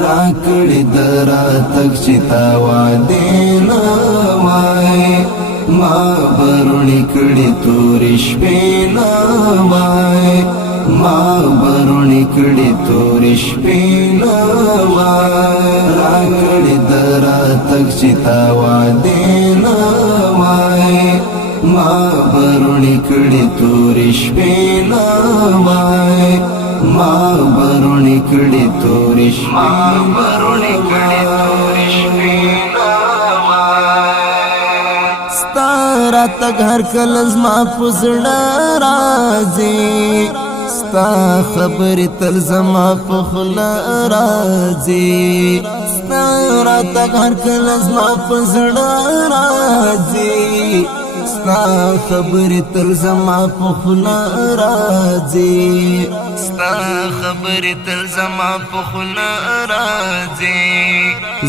راکړې دراتګ چې تا وعدې نه وای ما برونې کړې تورې شپې نه وای ما برونې کړې تورې شپې نه وای راکړې دراتګ چې تا وعدې نه وای ما برونې کړې تورې شپې نه وای ما برونې کړې تورې شپې نه وای ستا راتګ هر کله زما په زړه راځي ستا خبرې تل زما په خوله راځي ستا راتګ هر کله زما په زړه راځي ستا خبرې تل زما په خوله راځي ستا خبرې تل زما په خوله راځي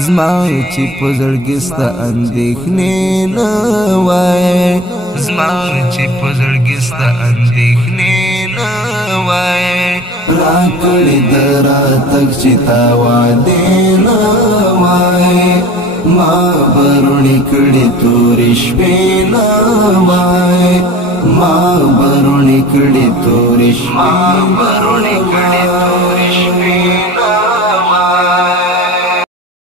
زما چې په زړګي ستا اندېښنې نه وای زما چې په زړګي ستا اندېښنې نه وای راکړې دراتګ چې تا وعدې نه وای ما برونې کړې تورې شپې نه وای ما برونې کړې تورې شپې